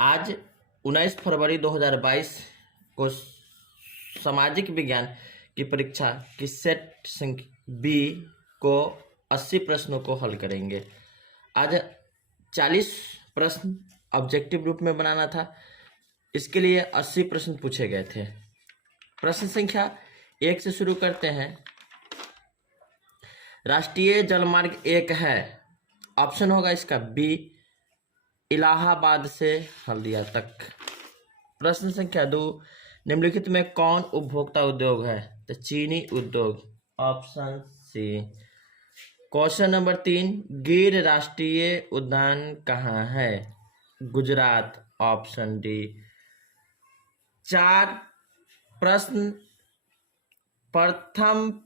आज 19 फरवरी 2022 को सामाजिक विज्ञान की परीक्षा की सेट संख्या बी को 80 प्रश्नों को हल करेंगे। आज 40 प्रश्न ऑब्जेक्टिव रूप में बनाना था, इसके लिए 80 प्रश्न पूछे गए थे। प्रश्न संख्या 1 से शुरू करते हैं। राष्ट्रीय जलमार्ग 1 है, ऑप्शन होगा इसका बी, इलाहाबाद से हल्दिया तक। प्रश्न संख्या 2, निम्नलिखित में कौन उपभोक्ता उद्योग है? तो चीनी उद्योग, ऑप्शन सी। क्वेश्चन नंबर 3, गिर राष्ट्रीय उद्यान कहाँ है? Gujarat, option D. 4 प्रश्न, प्रथम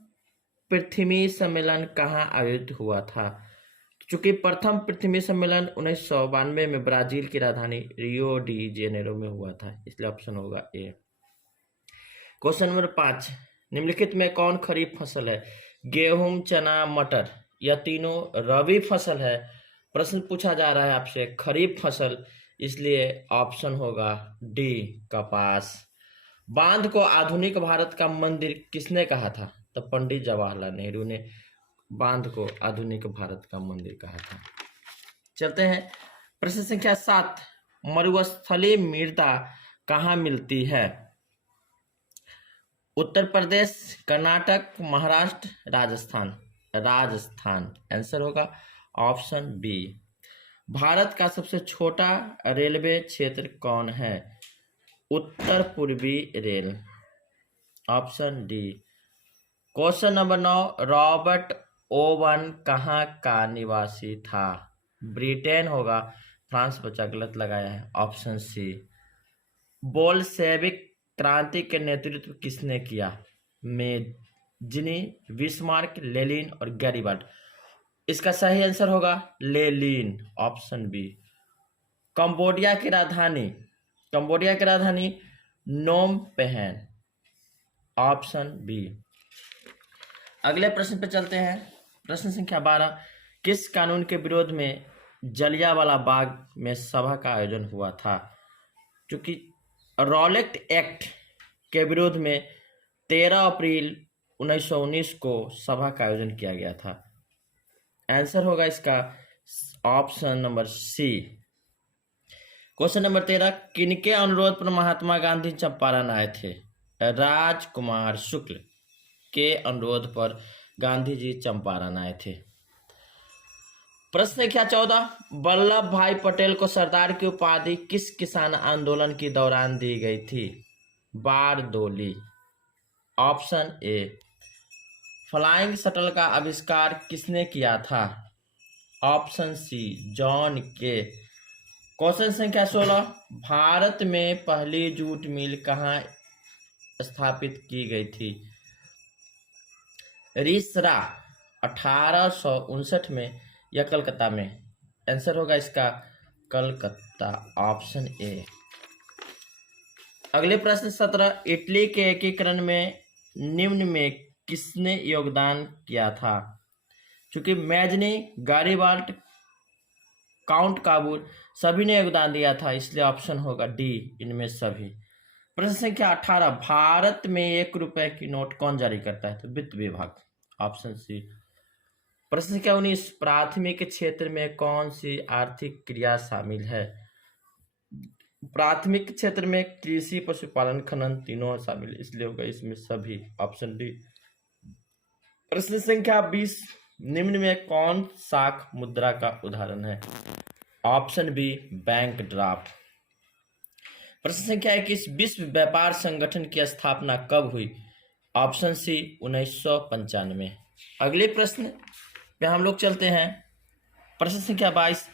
पृथ्वी सम्मेलन कहाँ आयोजित हुआ था? चूंकि प्रथम पृथ्वी सम्मेलन 1992 में ब्राजील की राजधानी रियो डी जेनेरो में हुआ था, इसलिए ऑप्शन होगा ए। क्वेश्चन नंबर 5, निम्नलिखित में कौन खरीफ फसल है? गेहूं, चना, मटर, यह तीनों रबी फसल है। प्रश्न पूछा जा रहा है आपसे खरीफ फसल, इसलिए ऑप्शन होगा डी, कपास। बांध को आधुनिक भारत का मंदिर किसने कहा था? तो पंडित जवाहरलाल नेहरू ने बांध को आधुनिक भारत का मंदिर कहा था। चलते हैं प्रश्न संख्या 7, मरुस्थलीय मृदा कहाँ मिलती है? उत्तर प्रदेश, कर्नाटक, महाराष्ट्र, राजस्थान। राजस्थान आंसर होगा ऑप्शन बी। भारत का सबसे छोटा रेलवे क्षेत्र कौन है? उत्तर पूर्वी rail, option D. Question number 9, Robert oven कहाँ का निवासी था? ब्रिटेन होगा, फ्रांस बचा, गलत लगाया है, ऑप्शन सी। बोल्शेविक क्रांति के नेतृत्व किसने किया? मेजिनी, बिस्मार्क, लेनिन और गैरीबाल्ड। इसका सही आंसर होगा लेनिन, ऑप्शन बी। कंबोडिया की राजधानी नोम पेहेन, ऑप्शन बी। अगले प्रश्न पे चलते हैं। प्रश्न संख्या 12, किस कानून के विरोध में जलियांवाला बाग में सभा का आयोजन हुआ था? क्योंकि रॉलेट एक्ट के विरोध में 13 अप्रैल 1919 को सभा का आयोजन किया गया था। आंसर होगा इसका option number C. Question number 13, किनके अनुरोध पर महात्मा गांधी चंपारण आए थे? राजकुमार शुक्ल के अनुरोध पर गांधी जी चंपारण आए थे। प्रश्न संख्या 14, वल्लभ भाई पटेल को सरदार की उपाधि किस किसान आंदोलन के दौरान दी गई थी? Bardoli, option A. Flying shuttle का आविष्कार किसने किया था? ऑप्शन सी, जॉन के। क्वेश्चन संख्या 16, भारत में पहली जूट मिल कहाँ स्थापित की गई थी? रिसरा, 1859 में या कलकत्ता में। आंसर होगा इसका कलकत्ता, ऑप्शन ए। अगले प्रश्न 17, इटली के एकीकरण में निम्न में किसने योगदान किया था? चूंकि मैजनी, गैरीबाल्ड, काउंट काबूल सभी ने योगदान दिया था, इसलिए ऑप्शन होगा डी, इनमें सभी। प्रश्न संख्या 18, भारत में 1 रुपए की नोट कौन जारी करता है? तो वित्त विभाग, ऑप्शन सी। प्रश्न संख्या 19, प्राथमिक क्षेत्र में कौन सी आर्थिक क्रिया शामिल है? प्राथमिक क्षेत्र में कृषि, पशुपालन, खनन तीनों शामिल है, इसलिए होगा इसमें सभी, ऑप्शन डी। प्रश्न संख्या 20, निम्न में कौन साख मुद्रा का उदाहरण है? Option B, bank draft. प्रश्न संख्या 21, विश्व व्यापार संगठन की स्थापना कब हुई? Option C, 1995। अगले प्रश्न पे हम लोग चलते हैं। प्रश्न संख्या 22,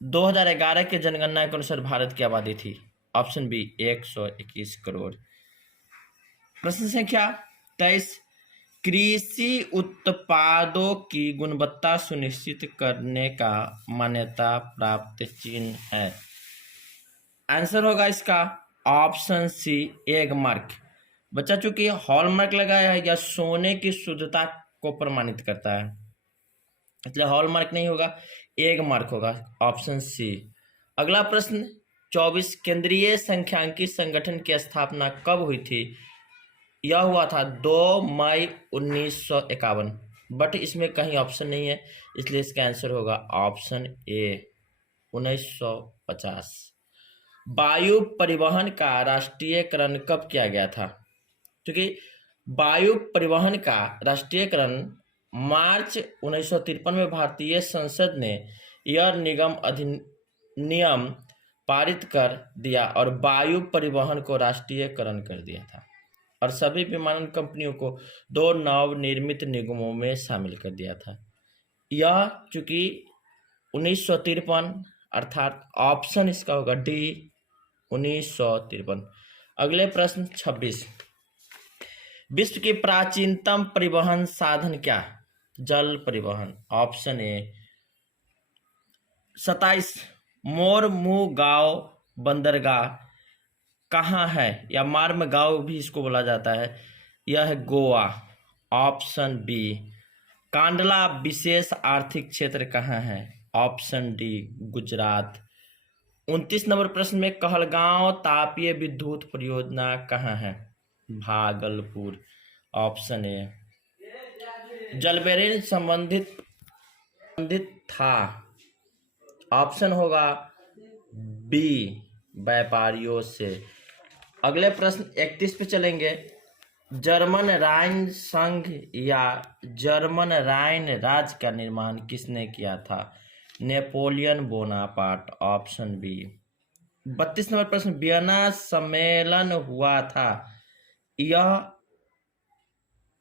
2011 के जनगणना के अनुसार भारत की आबादी थी? Option B, 121 crore. प्रश्न संख्या 23, कृषि उत्पादों की गुणवत्ता सुनिश्चित करने का मान्यता प्राप्त चिन्ह है? आंसर होगा इसका ऑप्शन सी, एग मार्क। बच्चा चूंकि हॉलमार्क लगाया है या सोने की शुद्धता को प्रमाणित करता है, इसलिए हॉलमार्क नहीं होगा, एग मार्क होगा, ऑप्शन सी। अगला प्रश्न 24 केंद्रीय सांख्यिकी संगठन की स्थापना कब हुई थी? यह हुआ था 2 मई 1951। बट इसमें कहीं ऑप्शन नहीं है, इसलिए इसका आंसर होगा ऑप्शन ए 1950। वायु परिवहन का राष्ट्रीयकरण कब किया गया था? क्योंकि वायु परिवहन का राष्ट्रीयकरण मार्च 1953 में भारतीय संसद ने एयर निगम अधिनियम पारित कर दिया और वायु परिवहन को राष्ट्रीयकरण कर दिया था और सभी विमानन कंपनियों को 2 नवनिर्मित निगमों में शामिल कर दिया था। यह चूंकि 1953, अर्थात ऑप्शन इसका होगा डी 1953। अगले प्रश्न 26। विश्व की प्राचीनतम परिवहन साधन क्या? जल परिवहन। ऑप्शन ए 27 मोरमुगांव बंदरगाह कहाँ है, या मार्मगांव भी इसको बोला जाता है, यह है गोवा। ऑप्शन बी कांडला विशेष आर्थिक क्षेत्र कहाँ है? Option D Gujarat. 29 नंबर प्रश्न में कहलगांव तापीय विद्युत परियोजना कहाँ है? भागलपुर। ऑप्शन ए जलबेरिन संबंधित था। ऑप्शन होगा बी व्यापारियों से। अगले प्रश्न 31 पे चलेंगे। जर्मन राइन संघ या जर्मन राइन राज्य का निर्माण किसने किया था? Napoleon Bonaparte. Option B. 32 number प्रश्न वियना सम्मेलन हुआ था, यह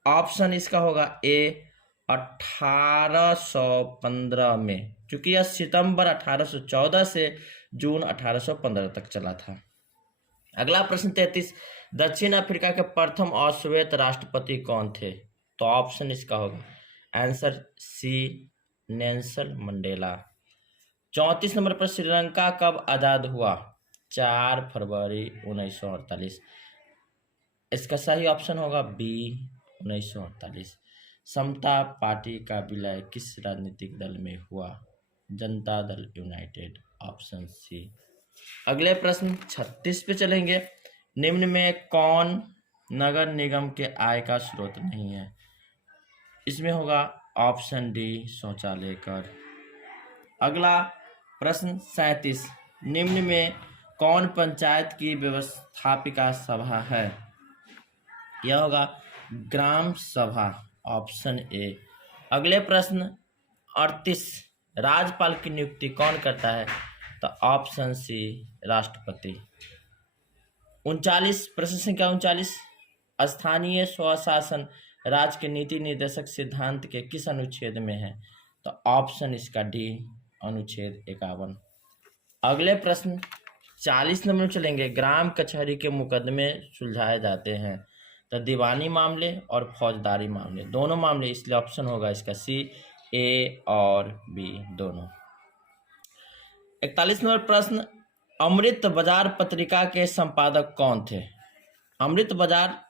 ऑप्शन इसका होगा ए 1815 में, क्योंकि यह सितंबर 1814 से जून 1815 तक चला था। अगला प्रश्न 33। दक्षिण अफ्रीका के प्रथम अश्वेत राष्ट्रपति कौन थे? तो ऑप्शन इसका होगा answer C Nelson Mandela. 34 number पर श्रीलंका कब आजाद हुआ? 4 फरवरी 1948। इसका सही ऑप्शन होगा बी 1948। समता पार्टी का विलय किस राजनीतिक दल में हुआ? Janata Dal United. Option C. अगले प्रश्न 36 पे चलेंगे। निम्न में कौन नगर निगम के आय का स्रोत नहीं है? इसमें होगा ऑप्शन डी शौचालय कर। अगला प्रश्न 37। निम्न में कौन पंचायत की व्यवस्थापिका सभा है? यह होगा ग्राम सभा। Option A. अगले प्रश्न 38। राज्यपाल की नियुक्ति कौन करता है? तो ऑप्शन सी राष्ट्रपति। 39 प्रश्न संख्या 39। स्थानीय स्वशासन राज्य के नीति निर्देशक सिद्धांत के किस अनुच्छेद में है? तो ऑप्शन इसका डी अनुच्छेद 51। अगले प्रश्न 40 नंबर चलेंगे। ग्राम कचहरी के मुकदमे सुलझाए जाते हैं, तो दीवानी मामले और फौजदारी मामले, दोनों मामले, इसलिए ऑप्शन होगा इसका सी ए और बी दोनों। 41 नंबर प्रश्न। अमृत बाजार पत्रिका के संपादक कौन थे? अमृत बाजार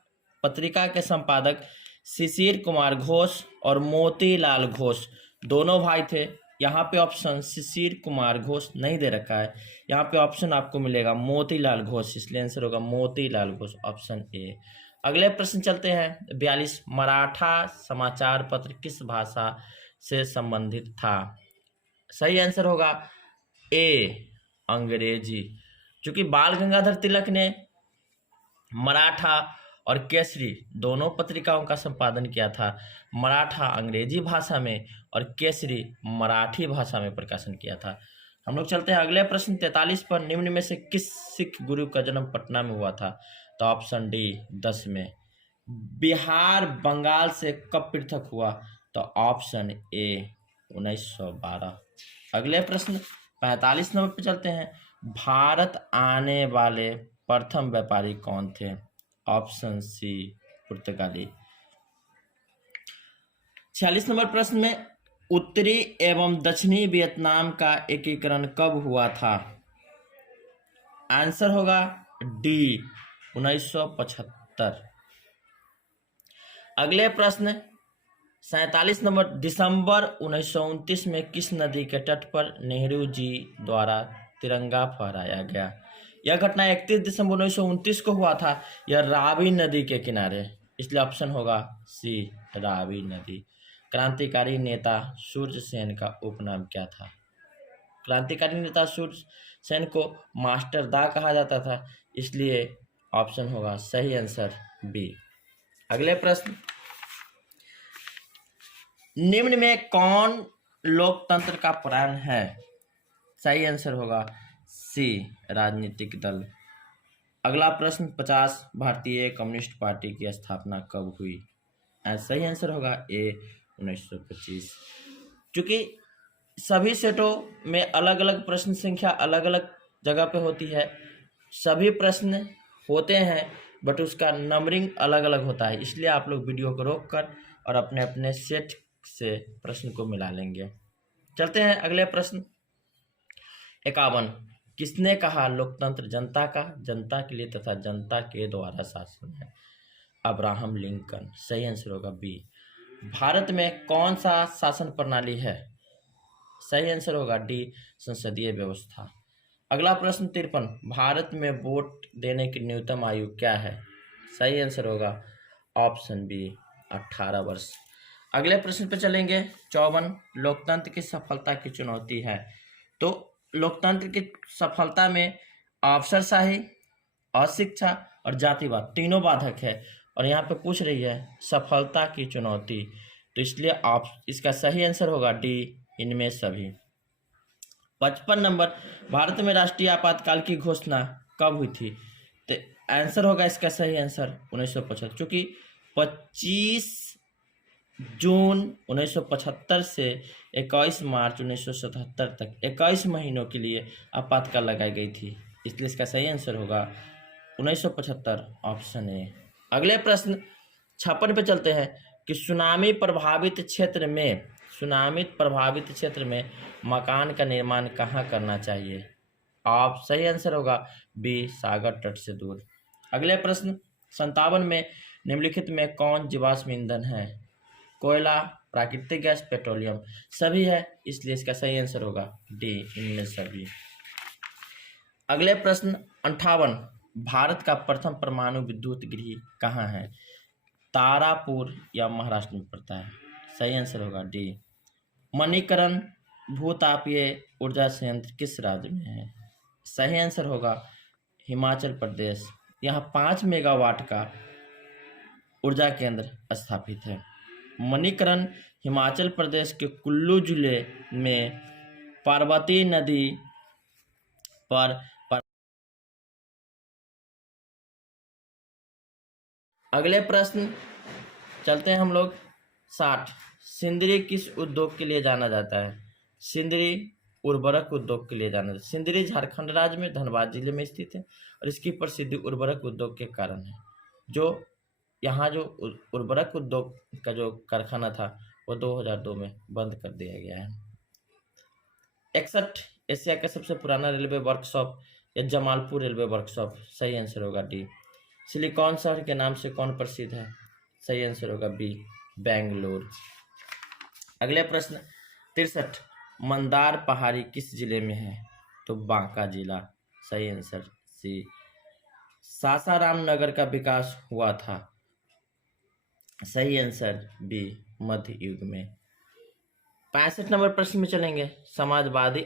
पत्रिका के संपादक शिशिर कुमार घोष और मोतीलाल घोष दोनों भाई थे। यहाँ पे ऑप्शन शिशिर कुमार घोष नहीं दे रखा है, यहाँ पे ऑप्शन आपको मिलेगा मोतीलाल घोष, इसलिए आंसर होगा मोतीलाल घोष। Option A. अगले प्रश्न चलते हैं 42। मराठा समाचार पत्र किस भाषा से संबंधित था? सही आंसर होगा ए अंग्रेजी, क्योंकि बाल गंगाधर तिलक ने मराठा और केसरी दोनों पत्रिकाओं का संपादन किया था। मराठा अंग्रेजी भाषा में और केसरी मराठी भाषा में प्रकाशन किया था। हम लोग चलते हैं अगले प्रश्न 43 पर। निम्न में से किस सिख गुरु का जन्म पटना में हुआ था? तो ऑप्शन डी 10 में। बिहार बंगाल से कब पृथक हुआ? तो ऑप्शन ए 1912। अगले प्रश्न 45 नंबर पर चलते हैं। भारत आने वाले प्रथम व्यापारी कौन थे? ऑप्शन सी पुर्तगाली। 46 नंबर प्रश्न में उत्तरी एवं दक्षिणी वियतनाम का एकीकरण कब हुआ था? आंसर होगा डी 1975। अगले प्रश्न 47 नंबर। दिसंबर 1929 में किस नदी के तट पर नेहरू जी द्वारा तिरंगा फहराया गया? यह घटना 31 दिसंबर 1929 को हुआ था। यह रावी नदी के किनारे, इसलिए ऑप्शन होगा सी, रावी नदी। क्रांतिकारी नेता सूर्य सेन का उपनाम क्या था? क्रांतिकारी नेता सूर्य सेन को मास्टर दा कहा जाता था, इसलिए ऑप्शन होगा सही आंसर बी। अगले प्रश्न, निम्न में कौन लोकतंत्र का प्राण है? सही आंसर होगा सी, राजनीतिक दल। अगला प्रश्न 50, भारतीय कम्युनिस्ट पार्टी की स्थापना कब हुई? सही आंसर होगा ए, 1925। चूंकि सभी सेटों में अलग अलग प्रश्न संख्या अलग अलग जगह पे होती है, सभी प्रश्न होते हैं बट उसका नंबरिंग अलग अलग होता है, इसलिए आप लोग वीडियो को रोक कर और अपने अपने सेट से प्रश्न को मिला लेंगे। चलते हैं अगले प्रश्न 51, किसने कहा लोकतंत्र जनता का, जनता के लिए तथा जनता के द्वारा शासन है? Abraham Lincoln. सही आंसर होगा बी। भारत में कौन सा शासन प्रणाली है? सही आंसर होगा डी, संसदीय व्यवस्था। अगला प्रश्न 53, भारत में वोट देने की न्यूनतम आयु क्या है? सही आंसर होगा ऑप्शन बी, 18 वर्ष। अगले प्रश्न पे चलेंगे 54, लोकतंत्र की सफलता की चुनौती है। तो लोकतंत्र की सफलता में अफसरशाही, अशिक्षा और जातिवाद तीनों बाधक है, और यहाँ पे पूछ रही है सफलता की चुनौती, तो इसलिए आप इसका सही आंसर होगा डी, इनमें सभी। 55 नंबर, भारत में राष्ट्रीय आपातकाल की घोषणा कब हुई थी? तो आंसर होगा इसका सही आंसर 1975, क्योंकि 25 जून 1975 से 21 मार्च 1977 तक 21 महीनों के लिए आपातकाल लगाई गई थी, इसलिए इसका सही आंसर होगा 1975, ऑप्शन ए। अगले प्रश्न 56 पे चलते हैं कि सुनामी प्रभावित क्षेत्र में मकान का निर्माण कहाँ करना चाहिए? आप सही आंसर होगा बी, सागर तट से दूर। अगले प्रश्न 57 में निम्नलिखित में कौन जीवाश्म ईंधन है? कोयला, प्राकृतिक गैस, पेट्रोलियम। सभी है, इसलिए इसका सही आंसर होगा डी, इनमें सभी। अगले प्रश्न 58, भारत का प्रथम परमाणु विद्युत गृह कहाँ है? तारापुर या महाराष्ट्र में पड़ता है? सही आंसर होगा डी। मणिकरण भूतापीय ऊर्जा संयंत्र किस राज्य में है? सही आंसर होगा हिमाचल प्रदेश। यहाँ 5 मेगावाट का ऊर्जा केंद्र स्थापित है। मणिकरण हिमाचल प्रदेश के कुल्लू जिले में पार्वती नदी पर अगले प्रश्न चलते हैं हम लोग 60, सिंदरी किस उद्योग के लिए जाना जाता है? सिंदरी उर्वरक उद्योग के लिए जाना जाता है। सिंदरी झारखंड राज्य में धनबाद जिले में स्थित है और इसकी प्रसिद्धि उर्वरक उद्योग के कारण है। जो यहाँ जो उर्वरक उद्योग का जो कारखाना था वो 2002 में बंद कर दिया गया है। 61, एशिया का सबसे पुराना रेलवे वर्कशॉप या जमालपुर रेलवे वर्कशॉप। सही आंसर होगा डी। सिलिकॉन शहर के नाम से कौन प्रसिद्ध है? सही आंसर होगा बी, बेंगलुरु। अगले प्रश्न 63, मंदार पहाड़ी किस जिले में है? तो बांका जिला। सही आंसर सी। सासाराम नगर का विकास हुआ था? सही आंसर बी, मध्य युग में। 65 नंबर प्रश्न में चलेंगे, समाजवादी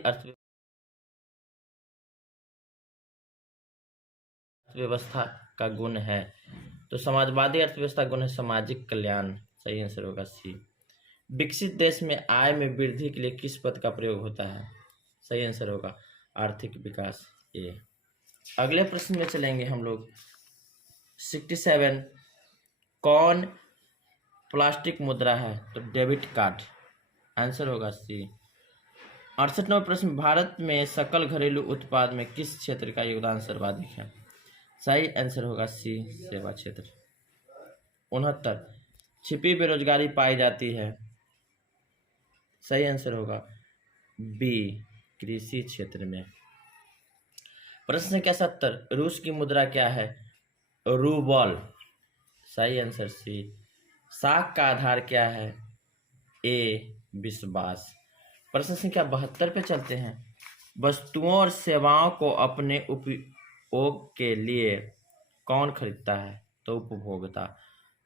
अर्थव्यवस्था का गुण है। तो समाजवादी अर्थव्यवस्था गुण है सामाजिक कल्याण। सही आंसर होगा सी। विकसित देश में आय में वृद्धि के लिए किस पद का प्रयोग होता है? सही आंसर होगा आर्थिक विकास, ए। अगले प्रश्न में चलेंगे हम लोग 67, कौन प्लास्टिक मुद्रा है? तो डेबिट कार्ड। आंसर होगा सी। 68 नंबर प्रश्न, भारत में सकल घरेलू उत्पाद में किस क्षेत्र का योगदान सर्वाधिक है? सही आंसर होगा सी, सेवा क्षेत्र। 69, छिपी बेरोजगारी पाई जाती है? सही आंसर होगा बी, कृषि क्षेत्र में। प्रश्न संख्या 70, रूस की मुद्रा क्या है? रूबल। सही आंसर सी। साख का आधार क्या है? ए, विश्वास। प्रश्न संख्या 72 पे चलते हैं, वस्तुओं और सेवाओं को अपने उपभोग के लिए कौन खरीदता है? तो उपभोक्ता।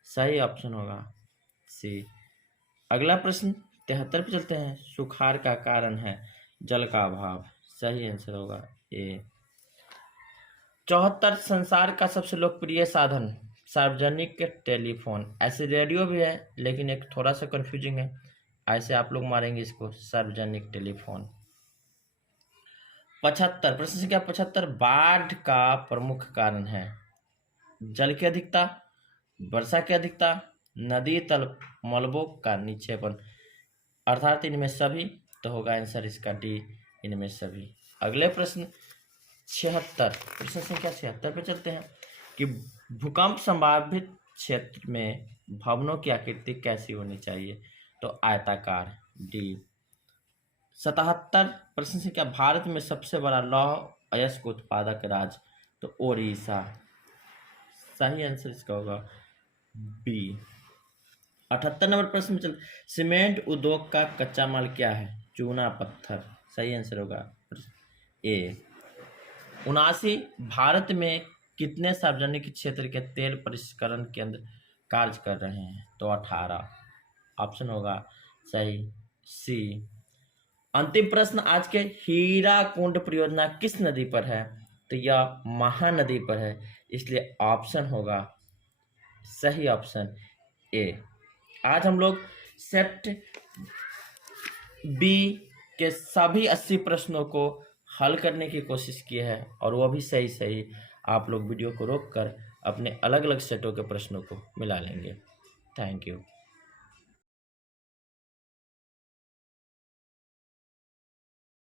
सही ऑप्शन होगा सी। अगला प्रश्न 73 पे चलते हैं। सुखाड़ का कारण है जल का अभाव। सही आंसर होगा ए। 74 संसार का सबसे लोकप्रिय साधन सार्वजनिक टेलीफोन। ऐसे रेडियो भी है लेकिन एक थोड़ा सा कंफ्यूजिंग है, ऐसे आप लोग मारेंगे इसको सार्वजनिक टेलीफोन। 75 प्रश्न संख्या 75 बाढ़ का प्रमुख कारण है जल की अधिकता, वर्षा की अधिकता, नदी तल मलबों का निक्षेपण, अर्थात इनमें सभी। तो होगा आंसर इसका डी, इनमें सभी। अगले प्रश्न 76 प्रश्न संख्या 76 पे चलते हैं कि भूकंप संभावित क्षेत्र में भवनों की आकृति कैसी होनी चाहिए? तो आयताकार डी। 77 प्रश्न संख्या भारत में सबसे बड़ा लौह अयस्क उत्पादक राज्य? तो ओडिशा। सही आंसर इसका होगा बी। 78 नंबर प्रश्न में चल सीमेंट उद्योग का कच्चा माल क्या है? चूना पत्थर। सही आंसर होगा ए। 79 भारत में कितने सार्वजनिक क्षेत्र के तेल परिष्करण केंद्र कार्य कर रहे हैं? तो 18। ऑप्शन होगा सही सी। अंतिम प्रश्न आज के हीराकुंड परियोजना किस नदी पर है? तो यह महानदी पर है, इसलिए ऑप्शन होगा सही ऑप्शन ए। आज हम लोग सेट बी के सभी 80 प्रश्नों को हल करने की कोशिश की है और वह भी सही सही। आप लोग वीडियो को रोक कर अपने अलग अलग सेटों के प्रश्नों को मिला लेंगे। Thank you.